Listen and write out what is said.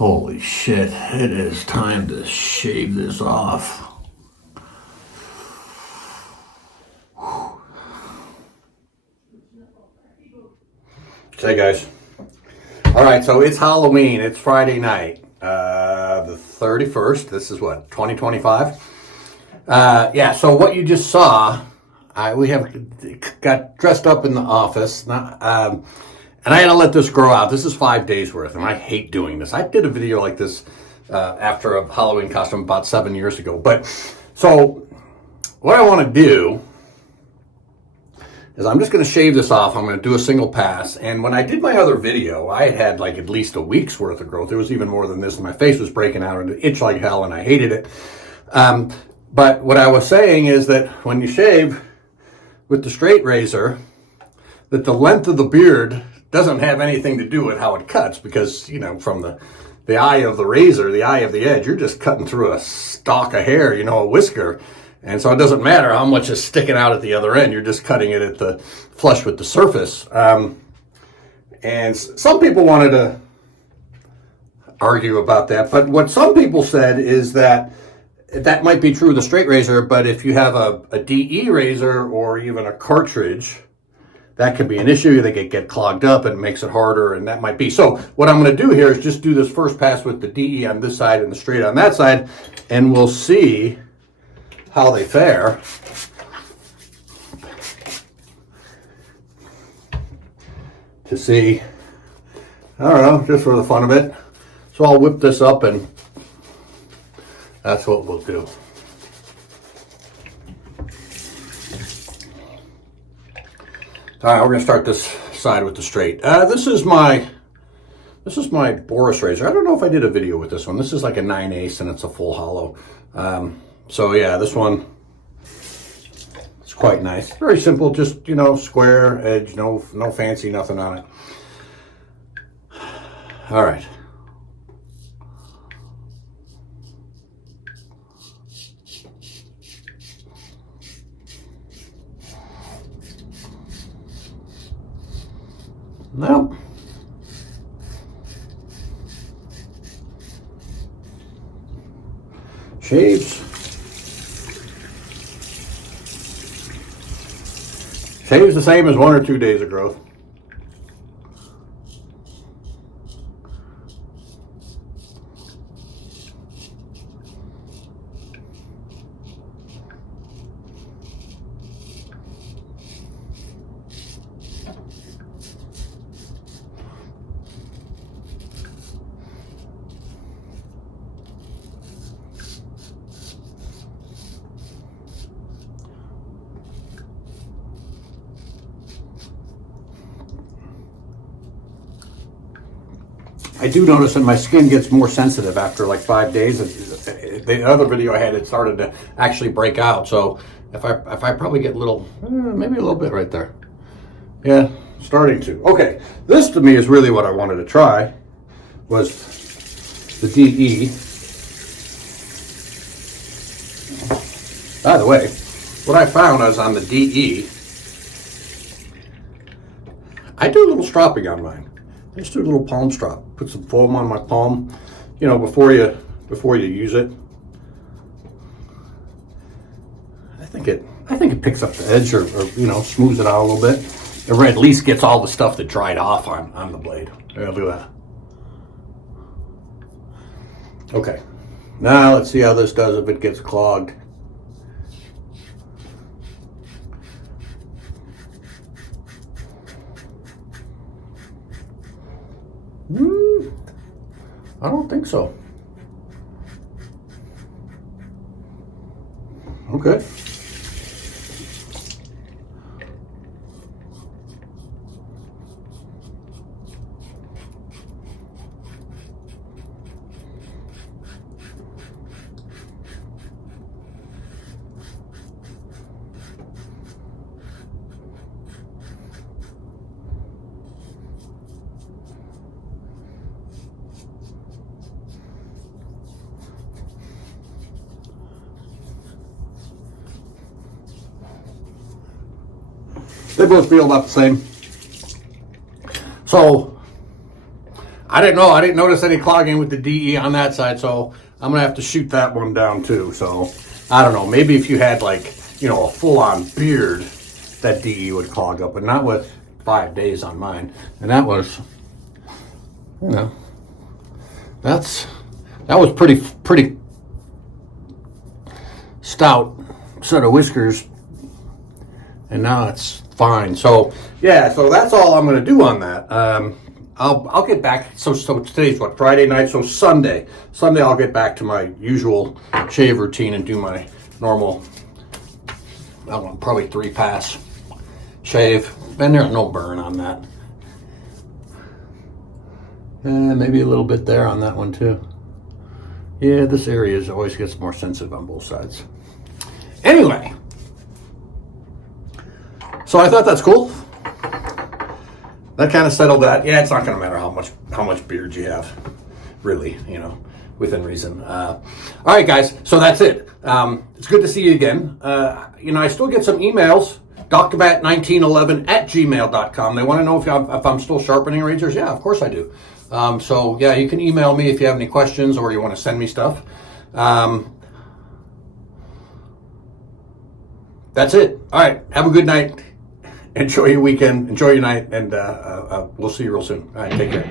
Holy shit, it is time to shave this off. Hey guys. Alright, so it's Halloween. It's Friday night, the 31st. This is what, 2025? Yeah, so what you just saw, we have got dressed up in the office. And I had to let this grow out. This is 5 days worth, and I hate doing this. I did a video like this after a Halloween costume about 7 years ago. But so what I want to do is I'm just going to shave this off. I'm going to do a single pass. And when I did my other video, I had like at least a week's worth of growth. It was even more than this. And my face was breaking out and it itched like hell, and I hated it. But what I was saying is that when you shave with the straight razor, that the length of the beard doesn't have anything to do with how it cuts, because, you know, from the eye of the razor, the eye of the edge, you're just cutting through a stalk of hair, you know, a whisker. And so it doesn't matter how much is sticking out at the other end. You're just cutting it at the flush with the surface. And some people wanted to argue about that. But what some people said is that that might be true of the straight razor, but if you have a DE razor or even a cartridge, that could be an issue. They get clogged up and it makes it harder, and that might be. So what I'm going to do here is just do this first pass with the DE on this side and the straight on that side, and we'll see how they fare. To see, I don't know, just for the fun of it. So I'll whip this up, and that's what we'll do. All right, we're gonna start this side with the straight. This is my Boris razor. I don't know if I did a video with this one. This is like a 9/8 and it's a full hollow. So yeah, this one is quite nice. Very simple, just, you know, square edge, no fancy, nothing on it. All right. No. Shaves the same as 1 or 2 days of growth. I do notice that my skin gets more sensitive after like 5 days. The other video I had, it started to actually break out. So if I probably get a little, maybe a little bit right there. Yeah, starting to. Okay, this to me is really what I wanted to try, was the DE. By the way, what I found is on the DE, I do a little stropping on mine. I just do a little palm strop. Put some foam on my palm, you know, before you use it. I think it picks up the edge, or you know, smooths it out a little bit, or at least gets all the stuff that dried off on the blade. Yeah, look at that. Okay, now let's see how this does if it gets clogged. I don't think so. Okay. They both feel about the same. So I didn't know. I didn't notice any clogging with the DE on that side, so I'm going to have to shoot that one down too. So I don't know. Maybe if you had like, a full-on beard, that DE would clog up, but not with 5 days on mine. And that was, that was pretty stout set of whiskers, and now it's fine. So yeah, so that's all I'm going to do on that. I'll get back. So today's what, Friday night. So Sunday I'll get back to my usual shave routine and do my normal, I don't know, probably 3-pass shave. And there's no burn on that. And maybe a little bit there on that one too. Yeah, this area always gets more sensitive on both sides. Anyway, so I thought that's cool. That kind of settled that. Yeah, it's not going to matter how much beard you have, really, within reason. All right, guys, so that's it. It's good to see you again. I still get some emails, drbat1911@gmail.com. They want to know if I'm still sharpening razors. Yeah, of course I do. So, yeah, you can email me if you have any questions or you want to send me stuff. That's it. All right, have a good night. Enjoy your weekend. Enjoy your night, and we'll see you real soon. All right, take care.